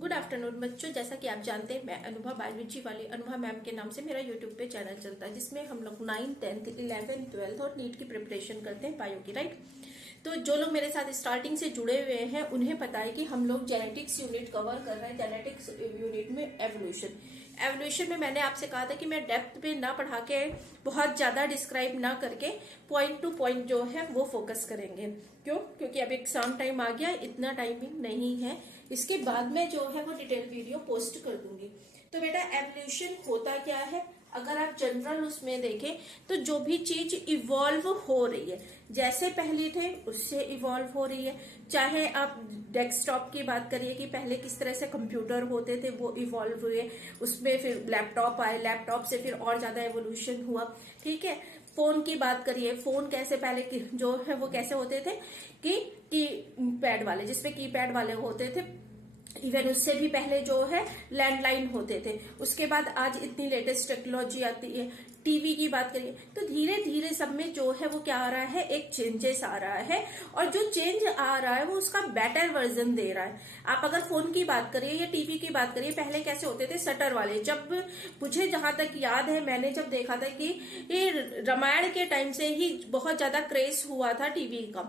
Good afternoon बच्चों। जैसा कि आप जानते हैं, मैं अनुभव बायोलॉजी वाली अनुभव मैम के नाम से मेरा यूट्यूब पे चैनल चलता है, जिसमें हम लोग 9th 10th 11th 12th और नीट की प्रिपरेशन करते हैं बायो की, राइट। तो जो लोग मेरे साथ स्टार्टिंग से जुड़े हुए हैं उन्हें पता है कि हम लोग जेनेटिक्स यूनिट कवर कर रहे हैं। जेनेटिक्स यूनिट में एवोल्यूशन में मैंने आपसे कहा था कि मैं डेप्थ पे ना पढ़ा के बहुत ज्यादा डिस्क्राइब ना करके पॉइंट टू पॉइंट जो है वो फोकस करेंगे। क्यों? क्योंकि अब एग्जाम टाइम आ गया, इतना टाइमिंग नहीं है। इसके बाद में जो है वो डिटेल वीडियो पोस्ट कर दूंगी। तो बेटा एवोल्यूशन होता क्या है, अगर आप जनरल उसमें देखें तो जो भी चीज इवॉल्व हो रही है, जैसे पहले थे उससे इवॉल्व हो रही है। चाहे आप डेस्कटॉप की बात करिए कि पहले किस तरह से कंप्यूटर होते थे, वो इवॉल्व हुए, उसमें फिर लैपटॉप आए, लैपटॉप से फिर और ज्यादा एवोल्यूशन हुआ। ठीक है, फोन की बात करिए, फोन कैसे पहले जो है वो कैसे होते थे कि पैड वाले, जिसपे कीपैड वाले होते थे। इवन उससे भी पहले जो है लैंडलाइन होते थे। उसके बाद आज इतनी लेटेस्ट टेक्नोलॉजी आती है। टीवी की बात करिए तो धीरे धीरे सब में जो है वो क्या आ रहा है, एक चेंजेस आ रहा है, और जो चेंज आ रहा है वो उसका बेटर वर्जन दे रहा है। आप अगर फोन की बात करिए या टीवी की बात करिए, पहले कैसे होते थे, शटर वाले। जब मुझे जहां तक याद है, मैंने जब देखा था कि ये रामायण के टाइम से ही बहुत ज्यादा क्रेज हुआ था टीवी का,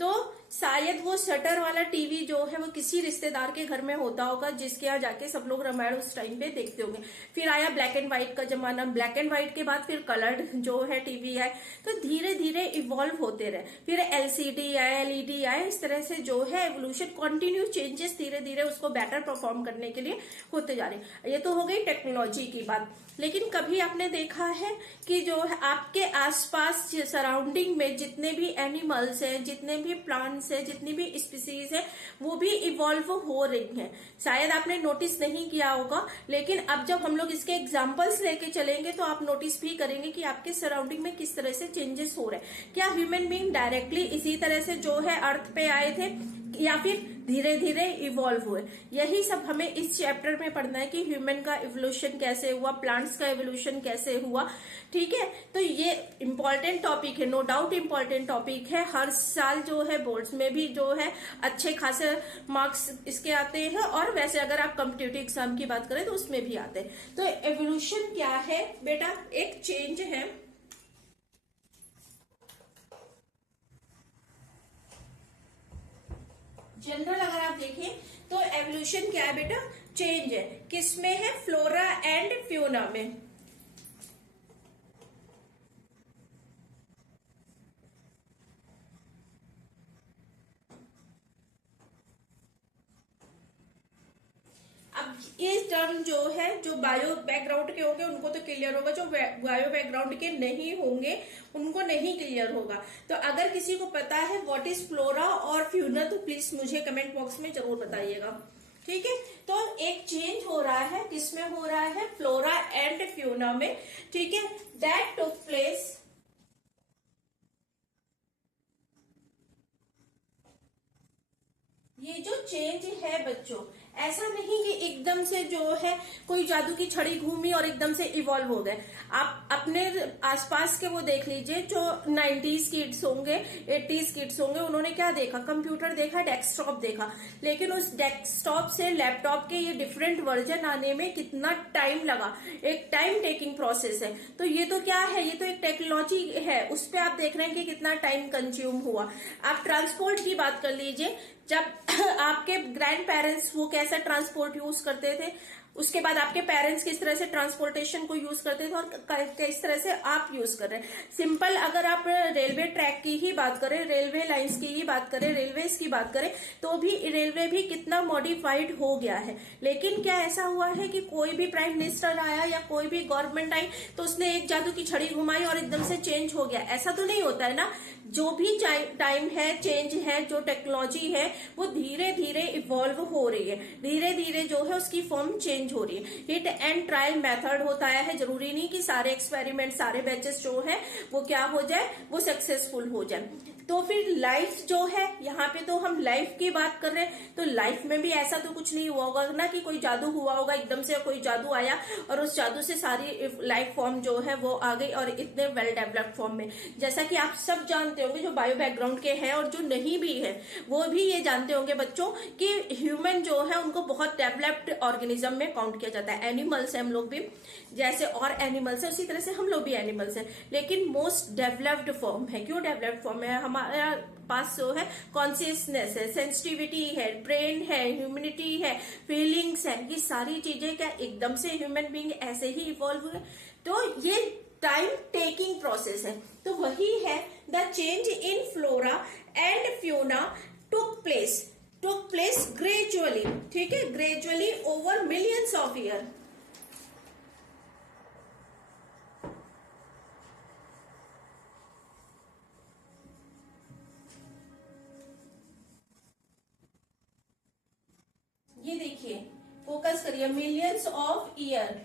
तो शायद वो शटर वाला टीवी जो है वो किसी रिश्तेदार के घर में होता होगा, जिसके यहाँ जाके सब लोग रामायण उस टाइम पे देखते होंगे। फिर आया ब्लैक एंड व्हाइट का जमाना, ब्लैक एंड व्हाइट के बाद फिर कलर्ड जो है टीवी है। तो धीरे धीरे इवॉल्व होते रहे, फिर एलसीडी आया, एलईडी आया। इस तरह से जो है एवोल्यूशन, कंटिन्यू चेंजेस धीरे धीरे उसको बेटर परफॉर्म करने के लिए होते जा रहे। ये तो हो गई टेक्नोलॉजी की बात। लेकिन कभी आपने देखा है कि जो है आपके आसपास सराउंडिंग में जितने भी एनिमल्स हैं, जितने भी प्लांट्स हैं, जितनी भी स्पीसीज है, वो भी इवॉल्व हो रही हैं। शायद आपने नोटिस नहीं किया होगा, लेकिन अब जब हम लोग इसके एग्जांपल्स लेके चलेंगे तो आप नोटिस भी करेंगे कि आपके सराउंडिंग में किस तरह से चेंजेस हो रहे हैं। क्या ह्यूमन बीइंग डायरेक्टली इसी तरह से जो है अर्थ पे आए थे, या फिर धीरे धीरे इवॉल्व हुए? यही सब हमें इस चैप्टर में पढ़ना है कि ह्यूमन का इवोल्यूशन कैसे हुआ, प्लांट्स का इवोल्यूशन कैसे हुआ। ठीक है, तो ये इंपॉर्टेंट टॉपिक है, नो डाउट इंपॉर्टेंट टॉपिक है। हर साल जो है बोर्ड्स में भी जो है अच्छे खासे मार्क्स इसके आते हैं, और वैसे अगर आप कॉम्पिटिटिव एग्जाम की बात करें तो उसमें भी आते हैं। तो इवोल्यूशन क्या है बेटा? एक चेंज है। जनरल अगर आप देखें तो एवोल्यूशन क्या है बेटा? चेंज है। किसमें है? फ्लोरा एंड फ्यूना में। अब ये टर्म जो है, जो बायो बैकग्राउंड के होंगे उनको तो क्लियर होगा, जो बायो बैकग्राउंड के नहीं होंगे उनको नहीं क्लियर होगा। तो अगर किसी को पता है व्हाट इज फ्लोरा और फ्यूना तो प्लीज मुझे कमेंट बॉक्स में जरूर बताइएगा। ठीक है, तो एक चेंज हो रहा है, किसमें हो रहा है? फ्लोरा एंड फ्यूना में। ठीक है, दैट टुक प्लेस ये जो चेंज है बच्चों, ऐसा नहीं कि एकदम से जो है कोई जादू की छड़ी घूमी और एकदम से इवॉल्व हो गए। आप अपने आसपास के वो देख लीजिए, जो 90s किड्स होंगे, 80s किड्स होंगे, उन्होंने क्या देखा? कंप्यूटर देखा, डेस्कटॉप देखा। लेकिन उस डेस्कटॉप से लैपटॉप के ये डिफरेंट वर्जन आने में कितना टाइम लगा, एक टाइम टेकिंग प्रोसेस है। तो ये तो क्या है? ये तो एक टेक्नोलॉजी है, उस पर आप देख रहे हैं कि कितना टाइम कंज्यूम हुआ। आप ट्रांसपोर्ट की बात कर लीजिए, जब आपके ग्रैंड पेरेंट्स वो कैसा ट्रांसपोर्ट यूज करते थे, उसके बाद आपके पेरेंट्स किस तरह से ट्रांसपोर्टेशन को यूज करते थे, और किस तरह से आप यूज कर रहे हैं। सिंपल अगर आप रेलवे ट्रैक की ही बात करें, रेलवे लाइंस की ही बात करें, रेलवेज की बात करें, तो भी रेलवे भी कितना मॉडिफाइड हो गया है। लेकिन क्या ऐसा हुआ है कि कोई भी प्राइम मिनिस्टर आया या कोई भी गवर्नमेंट आई तो उसने एक जादू की छड़ी घुमाई और एकदम से चेंज हो गया? ऐसा तो नहीं होता है ना। जो भी टाइम है, चेंज है, जो टेक्नोलॉजी है, वो धीरे धीरे इवॉल्व हो रही है, धीरे धीरे जो है उसकी फॉर्म चेंज हो रही है। हिट एंड ट्रायल मेथड होता है, जरूरी नहीं कि सारे एक्सपेरिमेंट, सारे बैचेस जो है वो क्या हो जाए, वो सक्सेसफुल हो जाए। तो फिर लाइफ जो है, यहाँ पे तो हम लाइफ की बात कर रहे हैं, तो लाइफ में भी ऐसा तो कुछ नहीं हुआ होगा ना कि कोई जादू हुआ होगा, एकदम से कोई जादू आया और उस जादू से सारी लाइफ फॉर्म जो है वो आ गई और इतने वेल डेवलप्ड फॉर्म में। जैसा कि आप सब जानते होंगे, जो बायो बैकग्राउंड के हैं और जो नहीं भी है वो भी ये जानते होंगे बच्चों कि ह्यूमन जो है उनको बहुत डेवलप्ड ऑर्गेनिज्म में काउंट किया जाता है। एनिमल्स है हम लोग भी, जैसे और एनिमल्स है उसी तरह से हम लोग भी एनिमल्स हैं, लेकिन मोस्ट डेवलप्ड फॉर्म है। क्यों डेवलप्ड फॉर्म है? हमारा पास जो है कॉन्शियसनेस है, सेंसिटिविटी है, ब्रेन है, ह्यूमनिटी है, फीलिंग्स है, ये सारी चीजें क्या एकदम से ह्यूमन बीइंग ऐसे ही इवॉल्व हुए? तो ये टाइम टेकिंग प्रोसेस है। तो वही है, the change in flora and fauna took place gradually, ठीक है, gradually over millions of year. ये देखिए, फोकस करिए, मिलियंस ऑफ ईयर,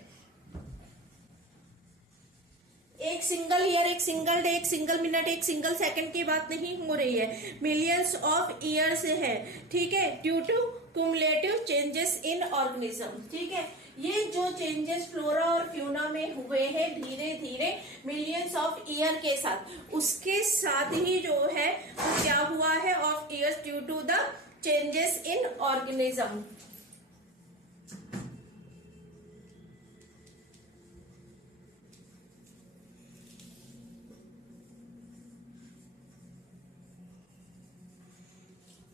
एक सिंगल ईयर, एक सिंगल डे, एक सिंगल मिनट, एक सिंगल सेकंड की बात नहीं हो रही है, मिलियंस ऑफ ईयर से है, ठीक है, due to cumulative changes in organism, ठीक है। ये जो चेंजेस फ्लोरा और फ्यूना में हुए हैं धीरे धीरे मिलियंस ऑफ ईयर के साथ, उसके साथ ही जो है वो क्या हुआ है of years due to the changes in organism.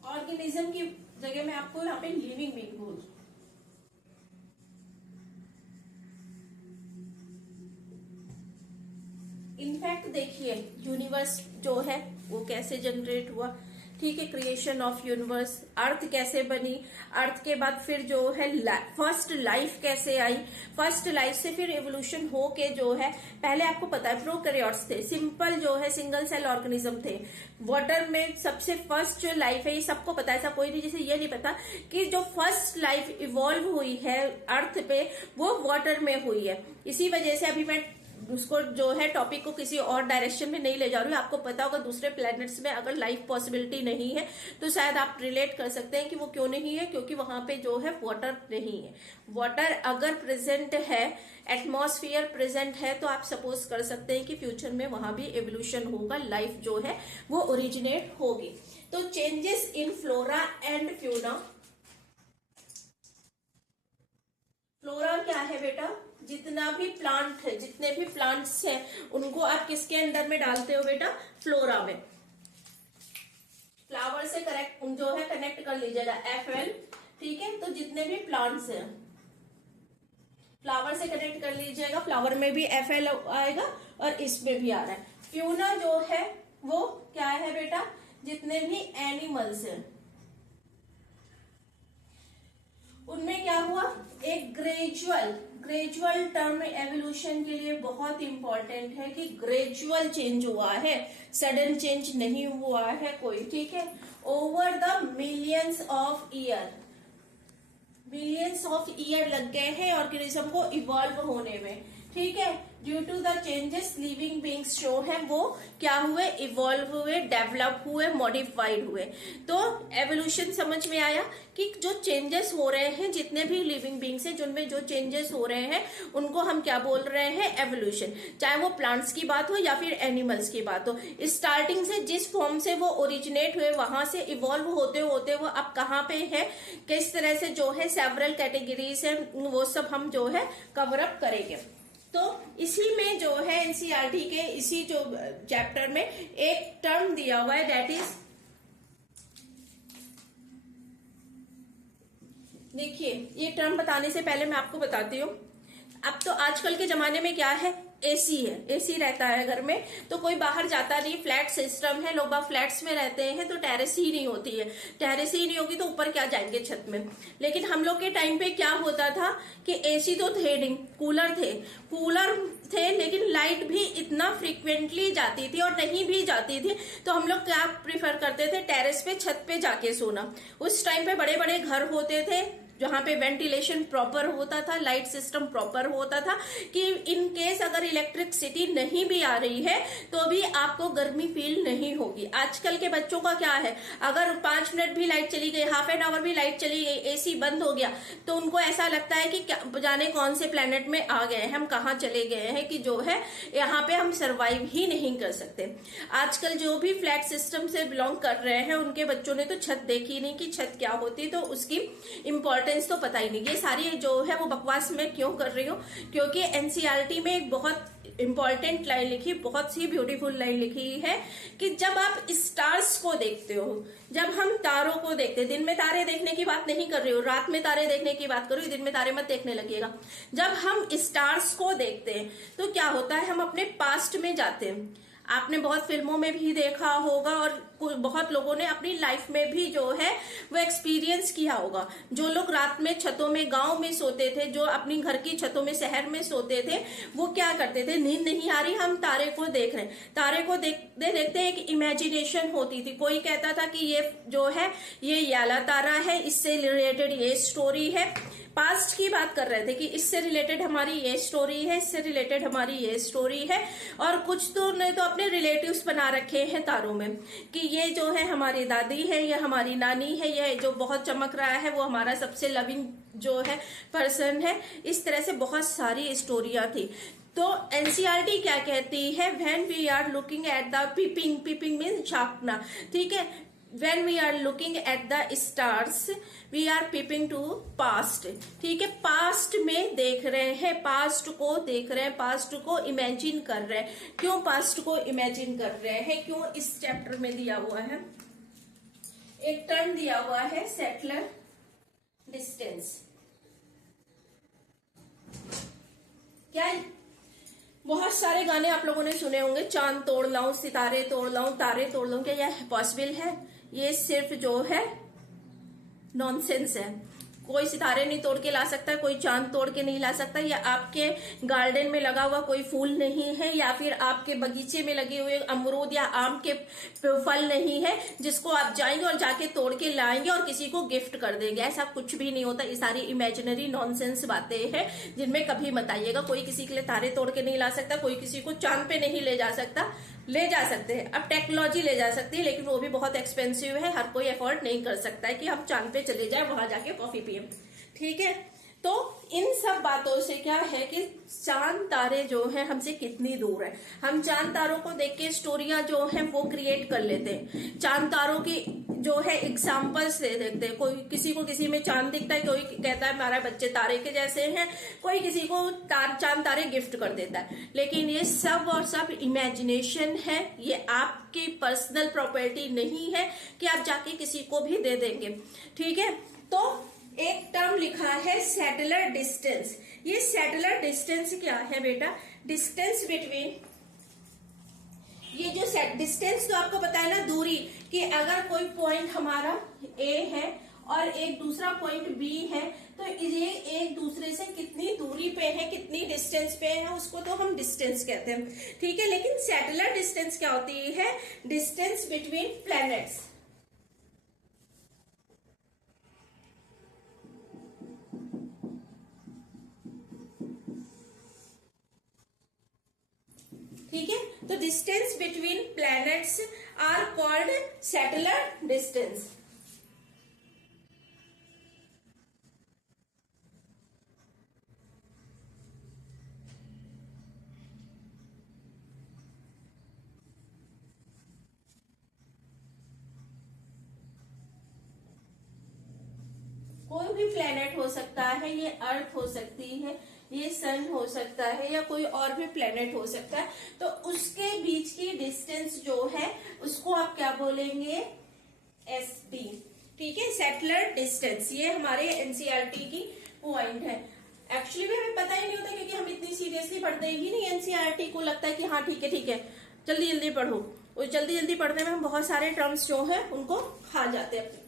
Organism की जगह मैं आपको यहाँ पे लिविंग बीइंग बोल, इनफैक्ट देखिए यूनिवर्स जो है वो कैसे जनरेट हुआ, ठीक है, क्रिएशन ऑफ यूनिवर्स, अर्थ कैसे बनी, अर्थ के बाद फिर जो है फर्स्ट लाइफ कैसे आई, फर्स्ट लाइफ से फिर एवोल्यूशन हो के जो है, पहले आपको पता है प्रोकैरियोट्स थे, सिंपल जो है सिंगल सेल ऑर्गेनिज्म थे, वाटर में सबसे फर्स्ट जो लाइफ है ये सबको पता है, ऐसा कोई नहीं जैसे ये नहीं पता कि जो फर्स्ट लाइफ इवॉल्व हुई है अर्थ पे वो वाटर में हुई है। इसी वजह से अभी मैं उसको जो है टॉपिक को किसी और डायरेक्शन में नहीं ले जा रही हूँ। आपको पता होगा दूसरे प्लैनेट्स में अगर लाइफ पॉसिबिलिटी नहीं है तो शायद आप रिलेट कर सकते हैं कि वो क्यों नहीं है, क्योंकि वहां पे जो है वाटर नहीं है। वाटर अगर प्रेजेंट है, एटमॉस्फेयर प्रेजेंट है, तो आप सपोज कर सकते हैं कि फ्यूचर में वहां भी एवोल्यूशन होगा, लाइफ जो है वो ओरिजिनेट होगी। तो changes in flora and fauna, flora क्या है बेटा? जितना भी प्लांट है, जितने भी प्लांट्स हैं उनको आप किसके अंडर में डालते हो बेटा? फ्लोरा में। फ्लावर से करेक्ट जो है कनेक्ट कर लीजिएगा, FL, ठीक है। तो जितने भी प्लांट्स हैं फ्लावर से कनेक्ट कर लीजिएगा, फ्लावर में भी FL आएगा और इसमें भी आ रहा है। फ्यूना जो है वो क्या है बेटा? जितने भी एनिमल्स हैं उनमें क्या हुआ? एक ग्रेजुअल टर्म एवोल्यूशन के लिए बहुत इंपॉर्टेंट है कि ग्रेजुअल चेंज हुआ है, सडन चेंज नहीं हुआ है कोई, ठीक है। Over the millions of year लग गए हैं ऑर्गेनिज्म को इवॉल्व होने में, ठीक है। Due to the changes living beings जो है वो क्या हुए? इवॉल्व हुए, डेवलप हुए, मॉडिफाइड हुए। तो एवोल्यूशन समझ में आया कि जो चेंजेस हो रहे हैं, जितने भी लिविंग बींग्स हैं जिनमें जो चेंजेस हो रहे हैं उनको हम क्या बोल रहे हैं? एवोल्यूशन। चाहे वो प्लांट्स की बात हो या फिर एनिमल्स की बात हो, स्टार्टिंग से जिस फॉर्म से वो ओरिजिनेट हुए वहां से इवॉल्व होते होते वो अब कहाँ पे है, किस तरह से जो है सेवरल कैटेगरीज है, वो सब हम जो है कवर अप करेंगे। तो इसी में जो है एनसीईआरटी के इसी जो चैप्टर में एक टर्म दिया हुआ है, दैट इज, देखिए ये टर्म बताने से पहले मैं आपको बताती हूँ, अब तो आजकल के जमाने में क्या है, एसी है, एसी रहता है घर में, तो कोई बाहर जाता नहीं, फ्लैट सिस्टम है, लोग फ्लैट्स में रहते हैं, तो टेरेस ही नहीं होती है, टेरेस ही नहीं होगी तो ऊपर क्या जाएंगे छत में। लेकिन हम लोग के टाइम पे क्या होता था कि एसी तो थे नहीं, कूलर थे, लेकिन लाइट भी इतना फ्रिक्वेंटली जाती थी और नहीं भी जाती थी, तो हम लोग क्या प्रिफर करते थे? टेरेस पे, छत पे जाके सोना। उस टाइम पे बड़े बड़े घर होते थे, जहाँ पे वेंटिलेशन प्रॉपर होता था, लाइट सिस्टम प्रॉपर होता था, कि इन केस अगर इलेक्ट्रिसिटी नहीं भी आ रही है तो भी आपको गर्मी फील नहीं होगी। आजकल के बच्चों का क्या है, अगर 5 मिनट भी लाइट चली गई, हाफ एन आवर भी लाइट चली गई, एसी बंद हो गया, तो उनको ऐसा लगता है कि जाने कौन से प्लेनेट में आ गए हैं, हम कहाँ चले गए हैं, कि जो है यहाँ पे हम सरवाइव ही नहीं कर सकते। आजकल जो भी फ्लैट सिस्टम से बिलोंग कर रहे हैं उनके बच्चों ने तो छत देखी नहीं कि छत क्या होती, तो उसकी इंपॉर्टेंस तो पता ही नहीं। ये सारी जो है वो बकवास मैं क्यों कर रही हूँ, क्योंकि एनसीईआरटी में एक बहुत इंपॉर्टेंट लाइन लिखी, बहुत सी ब्यूटीफुल लाइन लिखी है कि जब आप स्टार्स को देखते हो, जब हम तारों को देखते हैं, दिन में तारे देखने की बात नहीं कर रही हूँ, रात में तारे देखने की बात कर रही हूँ, दिन में तारे मत देखने लगिएगा। जब हम स्टार्स को देखते हैं तो क्या होता है, हम अपने पास्ट में जाते हैं। आपने बहुत फिल्मों में भी देखा होगा और बहुत लोगों ने अपनी लाइफ में भी जो है वो एक्सपीरियंस किया होगा। जो लोग रात में छतों में गांव में सोते थे, जो अपनी घर की छतों में शहर में सोते थे, वो क्या करते थे, नींद नहीं आ रही, हम तारे को देख रहे हैं, तारे को देखते देखते एक इमेजिनेशन होती थी। कोई कहता था कि ये जो है ये याला तारा है, इससे रिलेटेड ये स्टोरी है, पास्ट की बात कर रहे थे कि इससे रिलेटेड हमारी ये स्टोरी है, इससे रिलेटेड हमारी ये स्टोरी है। और कुछ तो ने तो अपने रिलेटिव्स बना रखे हैं तारों में कि ये जो है हमारी दादी है, ये हमारी नानी है, ये जो बहुत चमक रहा है वो हमारा सबसे लविंग जो है पर्सन है। इस तरह से बहुत सारी स्टोरियां थी। तो एनसीईआरटी क्या कहती है, when we are looking at the peeping, peeping means झांकना, ठीक है, when we are looking at the stars we are peeping to past, ठीक है, पास्ट में देख रहे हैं, पास्ट को देख रहे हैं, पास्ट को इमेजिन कर रहे हैं। क्यों पास्ट को इमेजिन कर रहे हैं, क्यों, इस चैप्टर में दिया हुआ है, एक टर्म दिया हुआ है सेटलर डिस्टेंस। क्या बहुत सारे गाने आप लोगों ने सुने होंगे, चांद तोड़ लाऊं, सितारे तोड़ लाऊं, तारे तोड़ लाऊं, क्या यह पॉसिबल है? ये सिर्फ जो है नॉनसेंस है। कोई सितारे नहीं तोड़ के ला सकता, कोई चांद तोड़ के नहीं ला सकता, या आपके गार्डन में लगा हुआ कोई फूल नहीं है, या फिर आपके बगीचे में लगे हुए अमरूद या आम के फल नहीं है जिसको आप जाएंगे और जाके तोड़ के लाएंगे और किसी को गिफ्ट कर देंगे। ऐसा कुछ भी नहीं होता। ये सारी इमेजिनरी नॉनसेंस बातें हैं जिनमें कभी मत आइएगा। कोई किसी के लिए तारे तोड़ के नहीं ला सकता, कोई किसी को चांद पे नहीं ले जा सकता। ले जा सकते हैं, अब टेक्नोलॉजी ले जा सकती है, लेकिन वो भी बहुत एक्सपेंसिव है, हर कोई अफोर्ड नहीं कर सकता है कि हम चांद पे चले जाए, वहां जाके कॉफी पिए, ठीक है। तो इन सब बातों से क्या है कि चांद तारे जो हैं हमसे कितनी दूर है। हम चांद तारों को देख के स्टोरियां जो हैं वो क्रिएट कर लेते हैं। चांद तारों की जो है एग्जाम्पल्स दे देते हैं। कोई किसी को किसी में चांद दिखता है, कोई कहता है हमारे बच्चे तारे के जैसे हैं, कोई किसी को चांद तारे गिफ्ट कर देता है। लेकिन ये सब और सब इमेजिनेशन है, ये आपकी पर्सनल प्रॉपर्टी नहीं है कि आप जाके किसी को भी दे देंगे, ठीक है। तो एक टर्म लिखा है सैटेलर डिस्टेंस। ये सैटेलर डिस्टेंस क्या है बेटा? डिस्टेंस बिटवीन, ये जो डिस्टेंस तो आपको पता है ना, दूरी, कि अगर कोई पॉइंट हमारा ए है और एक दूसरा पॉइंट बी है, तो ये एक दूसरे से कितनी दूरी पे है, कितनी डिस्टेंस पे है, उसको तो हम डिस्टेंस कहते हैं, ठीक है। लेकिन सैटेलर डिस्टेंस क्या होती है? Distance between planets. ठीक है, तो distance between planets are called stellar distance. कोई भी प्लेनेट हो सकता है, ये अर्थ हो सकती है, ये सन हो सकता है, या कोई और भी प्लेनेट हो सकता है। तो उसके बीच की डिस्टेंस जो है उसको आप क्या बोलेंगे? एसडी, ठीक है, सैटेलर डिस्टेंस। ये हमारे एनसीईआरटी की पॉइंट है। एक्चुअली में हमें पता ही नहीं होता क्योंकि हम इतनी सीरियसली पढ़ते ही नहीं एनसीईआरटी को। लगता है कि हाँ ठीक है, जल्दी जल्दी पढ़ो, और जल्दी जल्दी पढ़ने में हम बहुत सारे टर्म्स जो है उनको खा जाते हैं।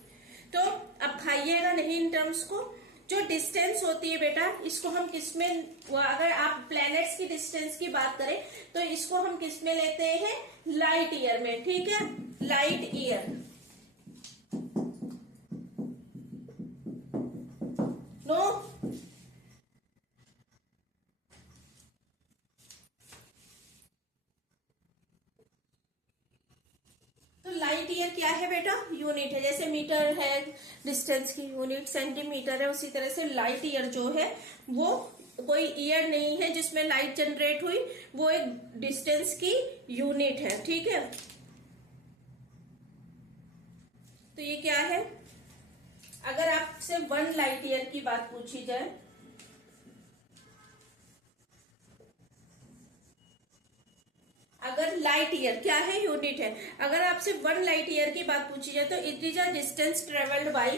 तो अब खाइएगा नहीं इन टर्म्स को। जो डिस्टेंस होती है बेटा, इसको हम किस में, अगर आप प्लैनेट्स की डिस्टेंस की बात करें तो इसको हम किस में लेते हैं? लाइट ईयर में, ठीक है, लाइट ईयर। यूनिट है। जैसे मीटर है डिस्टेंस की यूनिट, सेंटीमीटर है, उसी तरह से लाइट ईयर जो है वो कोई ईयर नहीं है जिसमें लाइट जनरेट हुई, वो एक डिस्टेंस की यूनिट है। ठीक है, तो ये क्या है, अगर आपसे 1 लाइट ईयर की बात पूछी जाए, अगर लाइट ईयर क्या है, यूनिट है, अगर आपसे 1 लाइट ईयर की बात पूछी जाए तो it is a distance travelled by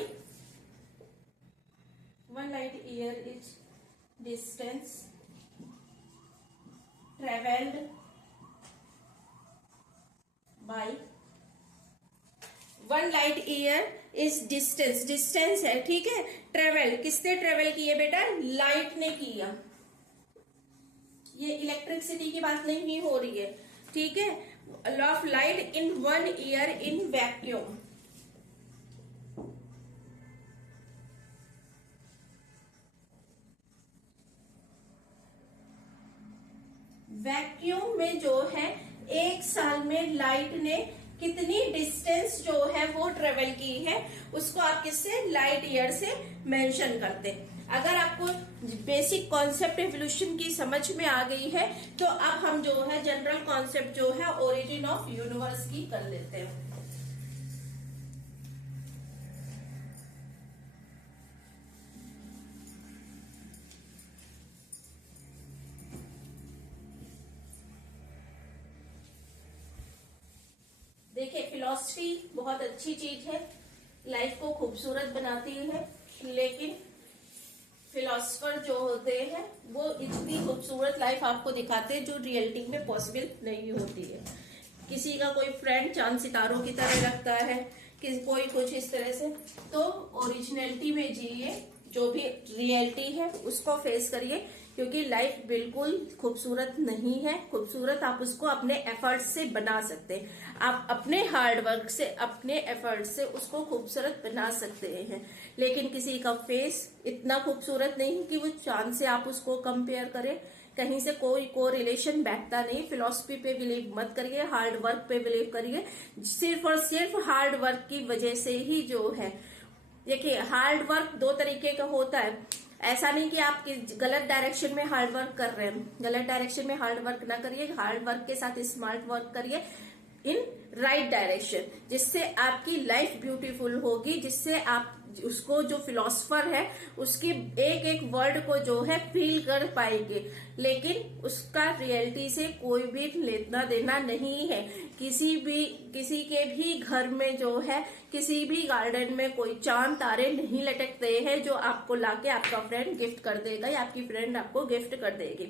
1 light year is distance travelled by 1 light year is distance, distance है, ठीक है, ट्रेवल किसने ट्रेवल किए बेटा, लाइट ने किया। ये इलेक्ट्रिसिटी की बात नहीं हो रही है, ठीक है, of light in 1 year in vacuum. Vacuum में जो है 1 साल में लाइट ने कितनी डिस्टेंस जो है वो ट्रेवल की है, उसको आप किससे, लाइट ईयर से मेंशन करते हैं। अगर आपको बेसिक कॉन्सेप्ट एवोल्यूशन की समझ में आ गई है तो अब हम जो है जनरल कॉन्सेप्ट जो है ओरिजिन ऑफ यूनिवर्स की कर लेते हैं। देखिए, फिलॉसफी बहुत अच्छी चीज है, लाइफ को खूबसूरत बनाती है, लेकिन फिलोसफर जो होते हैं वो इतनी खूबसूरत लाइफ आपको दिखाते हैं जो रियलिटी में पॉसिबल नहीं होती है। किसी का कोई फ्रेंड चांद सितारों की तरह लगता है, कोई कुछ इस तरह से, तो ओरिजिनलिटी में जिए, जो भी रियलिटी है उसको फेस करिए, क्योंकि लाइफ बिल्कुल खूबसूरत नहीं है। खूबसूरत आप उसको अपने एफर्ट से बना सकते हैं, आप अपने हार्ड वर्क से, अपने एफर्ट से उसको खूबसूरत बना सकते हैं। लेकिन किसी का फेस इतना खूबसूरत नहीं कि वो चांद से आप उसको कंपेयर करें, कहीं से कोई रिलेशन बैठता नहीं। फिलॉसफी पे बिलीव मत करिए, हार्ड वर्क पे बिलीव करिए। सिर्फ और सिर्फ हार्ड वर्क की वजह से ही जो है, देखिए हार्ड वर्क 2 तरीके का होता है। ऐसा नहीं कि आप गलत डायरेक्शन में हार्ड वर्क कर रहे हैं, गलत डायरेक्शन में हार्ड वर्क ना करिए, हार्ड वर्क के साथ स्मार्ट वर्क करिए इन राइट डायरेक्शन, जिससे आपकी लाइफ ब्यूटीफुल होगी, जिससे आप उसको, जो फिलोसफर है उसकी एक एक वर्ड को जो है फील कर पाएंगे, लेकिन उसका रियलिटी से कोई भी लेना देना नहीं है। किसी के भी घर में जो है, किसी भी गार्डन में कोई चांद तारे नहीं लटकते हैं जो आपको लाके आपका फ्रेंड गिफ्ट कर देगा या आपकी फ्रेंड आपको गिफ्ट कर देगी,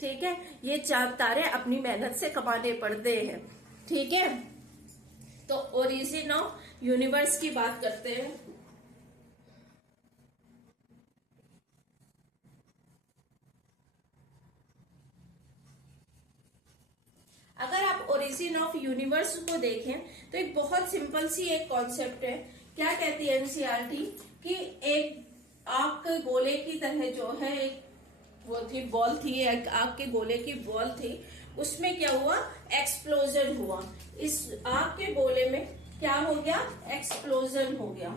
ठीक है। ये चांद तारे अपनी मेहनत से कमाने पड़ते हैं, ठीक है। तो ओरिजिन ऑफ यूनिवर्स की बात करते हैं। अगर आप ओरिजिन ऑफ यूनिवर्स को देखें तो एक बहुत सिंपल सी एक कॉन्सेप्ट है। क्या कहती है एनसीईआरटी कि एक आग के गोले की तरह जो है, एक वो थी बॉल थी, एक आग के गोले की बॉल थी, उसमें क्या हुआ, एक्सप्लोजन हुआ। इस आग के गोले में क्या हो गया, एक्सप्लोजन हो गया,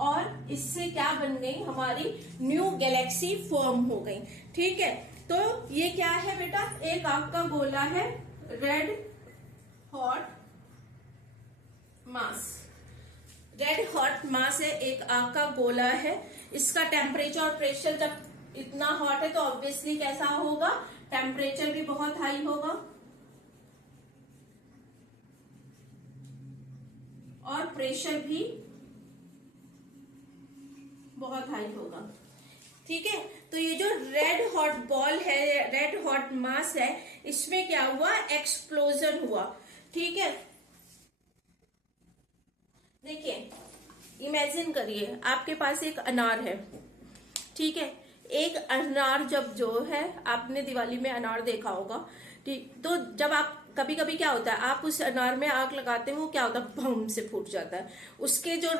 और इससे क्या बन गई, हमारी न्यू गैलेक्सी फॉर्म हो गई, ठीक है। तो ये क्या है बेटा, एक आग का गोला है, रेड हॉट मास, रेड हॉट मास है, एक आग का गोला है। इसका टेम्परेचर और प्रेशर जब इतना हॉट है तो ऑब्वियसली कैसा होगा, टेम्परेचर भी बहुत हाई होगा और प्रेशर भी बहुत हाई होगा, ठीक है। तो ये जो रेड हॉट बॉल है, रेड हॉट मास है, इसमें क्या हुआ, एक्सप्लोजन हुआ, ठीक है। देखिए, इमेजिन करिए आपके पास एक अनार है, ठीक है। एक अनार जब जो है, आपने दिवाली में अनार देखा होगा, ठीक, तो जब आप कभी कभी क्या होता है, आप उस अनार में आग लगाते हो, क्या होता है, बम से फूट जाता है, उसके जो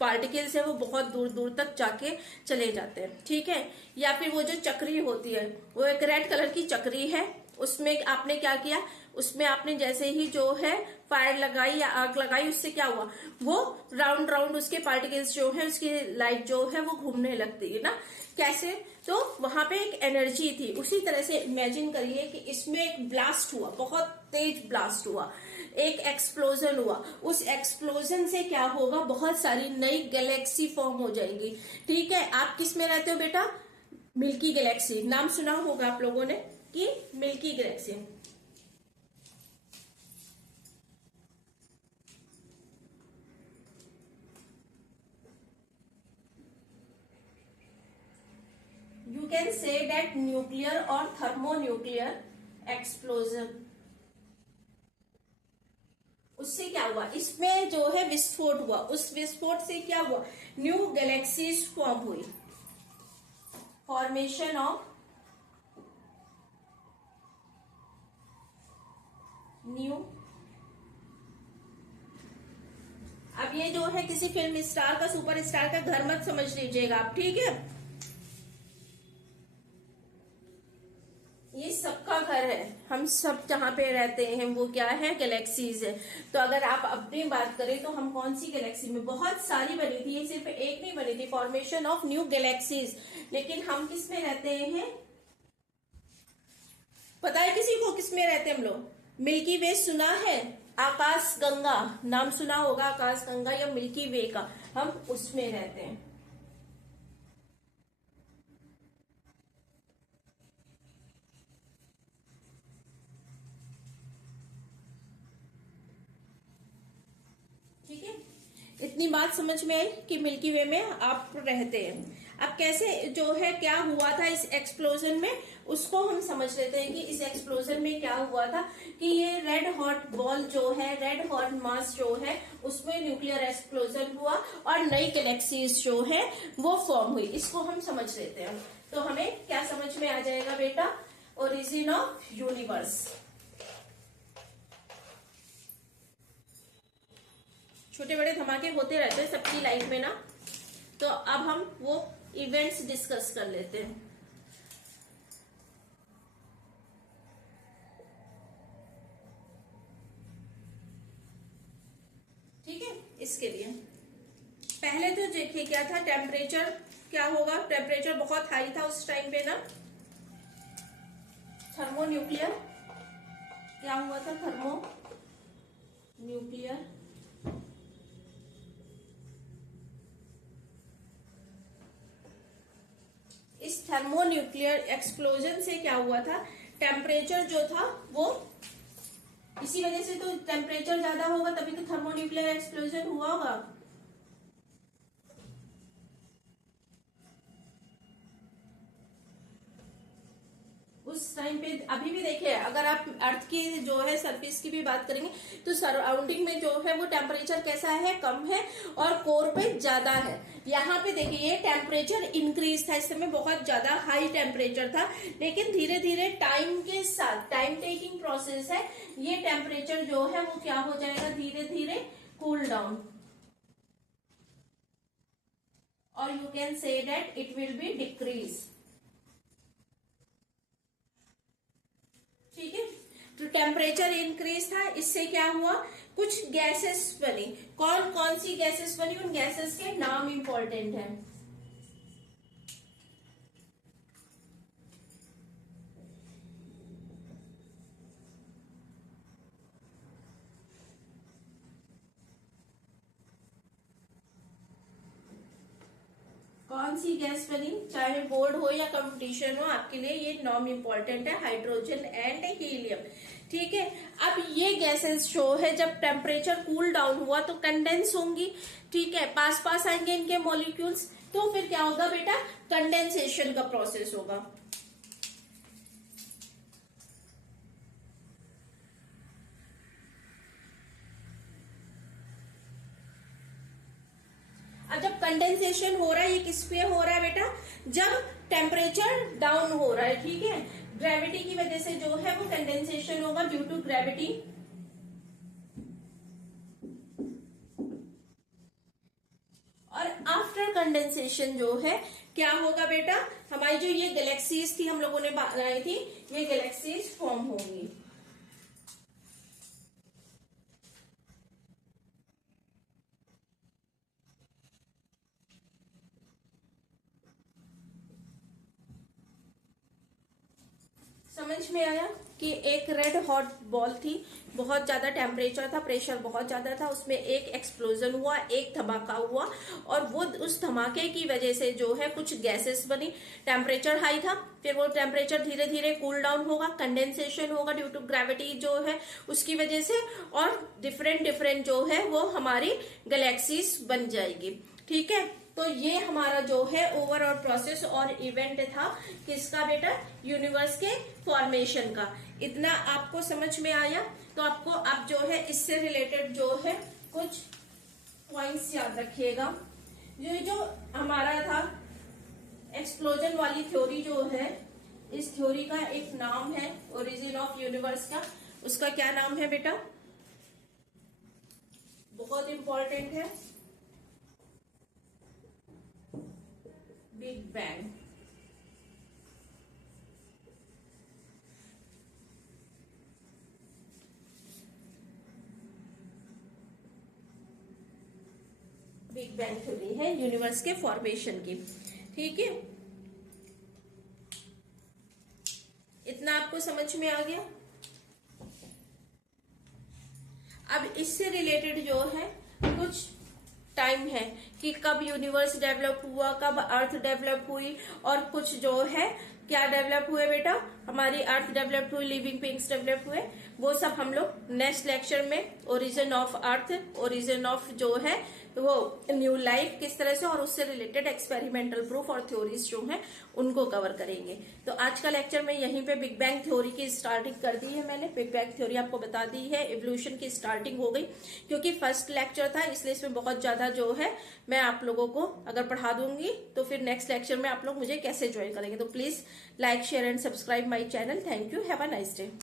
पार्टिकल्स है वो बहुत दूर दूर तक जाके चले जाते हैं, ठीक है। या फिर वो जो चक्री होती है, वो एक रेड कलर की चक्री है, उसमें आपने क्या किया, उसमें आपने जैसे ही जो है फायर लगाई या आग लगाई, उससे क्या हुआ, वो राउंड राउंड उसके पार्टिकल्स जो है, उसकी लाइट जो है वो घूमने लगती है ना। कैसे, तो वहां पे एक एनर्जी थी। उसी तरह से इमेजिन करिए कि इसमें एक ब्लास्ट हुआ, बहुत तेज ब्लास्ट हुआ, एक एक्सप्लोजन हुआ। उस एक्सप्लोजन से क्या होगा, बहुत सारी नई गैलेक्सी फॉर्म हो जाएंगी। ठीक है, आप किस में रहते हो बेटा, मिल्की गैलेक्सी, नाम सुना होगा आप लोगों ने कि milky Galaxy. You can say that nuclear और थर्मोन्यूक्लियर एक्सप्लोजन, उससे क्या हुआ, इसमें जो है विस्फोट हुआ, उस विस्फोट से क्या हुआ, न्यू गैलेक्सीज फॉर्म हुई, फॉर्मेशन ऑफ न्यू। अब ये जो है किसी फिल्म स्टार का, सुपर स्टार का घर मत समझ लीजिएगा आप, ठीक है, ये सबका घर है, हम सब जहां पे रहते हैं वो क्या है, गैलेक्सीज है। तो अगर आप अपनी बात करें तो हम कौन सी गैलेक्सी में, बहुत सारी बनी थी, ये सिर्फ एक नहीं बनी थी, फॉर्मेशन ऑफ न्यू गैलेक्सीज। लेकिन हम किस में रहते हैं, पता है किसी को किस में रहते हैं हम लोग, मिल्की वे सुना है, आकाश गंगा नाम सुना होगा, आकाश गंगा या मिल्की वे का, हम उसमें रहते हैं। ठीक है, इतनी बात समझ में आई कि मिल्की वे में आप रहते हैं। अब कैसे जो है क्या हुआ था इस एक्सप्लोजन में, उसको हम समझ लेते हैं कि इस एक्सप्लोजन में क्या हुआ था, कि ये रेड हॉट बॉल जो है, रेड हॉट मास जो है, उसमें न्यूक्लियर एक्सप्लोजन हुआ और नई गैलेक्सीज जो है वो फॉर्म हुई। इसको हम समझ लेते हैं तो हमें क्या समझ में आ जाएगा बेटा, ओरिजिन ऑफ यूनिवर्स। छोटे बड़े धमाके होते रहते हैं सबकी लाइफ में ना, तो अब हम वो इवेंट्स डिस्कस कर लेते हैं। ठीक है, इसके लिए पहले तो देखिए क्या था, टेम्परेचर क्या होगा, टेम्परेचर बहुत हाई था उस टाइम पे ना, थर्मोन्यूक्लियर क्या हुआ था, थर्मो न्यूक्लियर इस थर्मोन्यूक्लियर एक्सप्लोजन से क्या हुआ था, टेम्परेचर जो था वो, इसी वजह से तो टेम्परेचर ज्यादा होगा तभी तो थर्मोन्यूक्लियर एक्सप्लोजन हुआ होगा। उस टाइम पे अभी भी देखिए, अगर आप अर्थ की जो है सरफेस की भी बात करेंगे तो सराउंडिंग में जो है वो टेम्परेचर कैसा है, कम है, और कोर पे ज्यादा है। यहाँ पे देखिए ये टेम्परेचर इंक्रीज था, इस समय बहुत ज्यादा हाई टेम्परेचर था, लेकिन धीरे धीरे टाइम के साथ, टाइम टेकिंग प्रोसेस है, ये टेम्परेचर जो है वो क्या हो जाएगा, धीरे धीरे कूल डाउन, और you can say that it will be decrease. ठीक है, तो टेम्परेचर इंक्रीज था, इससे क्या हुआ, कुछ गैसेस बनी। कौन कौन सी गैसेस बनी, उन गैसेस के नाम इंपॉर्टेंट है। कौन सी गैस बनी, चाहे बोर्ड हो या कंपटीशन हो, आपके लिए ये नॉर्म इंपॉर्टेंट है, हाइड्रोजन एंड हीलियम। ठीक है, अब ये गैसेस जो है जब टेम्परेचर कूल डाउन हुआ तो कंडेंस होंगी। ठीक है, पास पास आएंगे इनके मॉलिक्यूल्स, तो फिर क्या होगा बेटा, कंडेंसेशन का प्रोसेस होगा। अब जब कंडेंसेशन हो रहा है, ये किस पे हो रहा है बेटा, जब टेम्परेचर डाउन हो रहा है। ठीक है, ग्रेविटी की वजह से जो है वो कंडेंसेशन होगा, ड्यू टू ग्रेविटी। और आफ्टर कंडेंसेशन जो है क्या होगा बेटा, हमारी जो ये गैलेक्सीज थी हम लोगों ने बनाई थी, ये गैलेक्सीज फॉर्म होंगी। समझ में आया कि एक रेड हॉट बॉल थी, बहुत ज्यादा टेम्परेचर था, प्रेशर बहुत ज्यादा था, उसमें एक एक्सप्लोजन हुआ, एक धमाका हुआ, और वो उस धमाके की वजह से जो है कुछ गैसेस बनी। टेम्परेचर हाई था, फिर वो टेम्परेचर धीरे धीरे कूल डाउन होगा, कंडेंसेशन होगा ड्यू टू ग्रेविटी जो है उसकी वजह से, और डिफरेंट डिफरेंट जो है वो हमारी गैलेक्सीज बन जाएगी। ठीक है, तो ये हमारा जो है ओवरऑल प्रोसेस और इवेंट था किसका बेटा, यूनिवर्स के फॉर्मेशन का। इतना आपको समझ में आया? तो आपको अब जो है इससे रिलेटेड जो है कुछ पॉइंट्स याद रखिएगा। ये जो हमारा था एक्सप्लोजन वाली थ्योरी जो है, इस थ्योरी का एक नाम है ओरिजिन ऑफ यूनिवर्स का। उसका क्या नाम है बेटा, बहुत इंपॉर्टेंट है, big bang. Big bang theory है यूनिवर्स के फॉर्मेशन की। ठीक है, इतना आपको समझ में आ गया? अब इससे रिलेटेड जो है कुछ टाइम है कि कब यूनिवर्स डेवलप हुआ, कब अर्थ डेवलप हुई, और कुछ जो है क्या डेवलप हुए बेटा, हमारी अर्थ डेवलप हुई, लिविंग बीइंग्स डेवलप हुए। वो सब हम लोग नेक्स्ट लेक्चर में origin of earth, origin of जो है वो न्यू लाइफ किस तरह से, और उससे रिलेटेड एक्सपेरिमेंटल प्रूफ और थ्योरीज जो है उनको कवर करेंगे। तो आज का लेक्चर में यहीं पे बिग बैंग थ्योरी की स्टार्टिंग कर दी है मैंने, बिग बैंग थ्योरी आपको बता दी है, इवोल्यूशन की स्टार्टिंग हो गई। क्योंकि फर्स्ट लेक्चर था इसलिए इसमें बहुत ज्यादा जो है मैं आप लोगों को अगर पढ़ा दूंगी तो फिर नेक्स्ट लेक्चर में आप लोग मुझे कैसे ज्वाइन करेंगे। तो please like share and subscribe my channel. Thank you, have a nice day.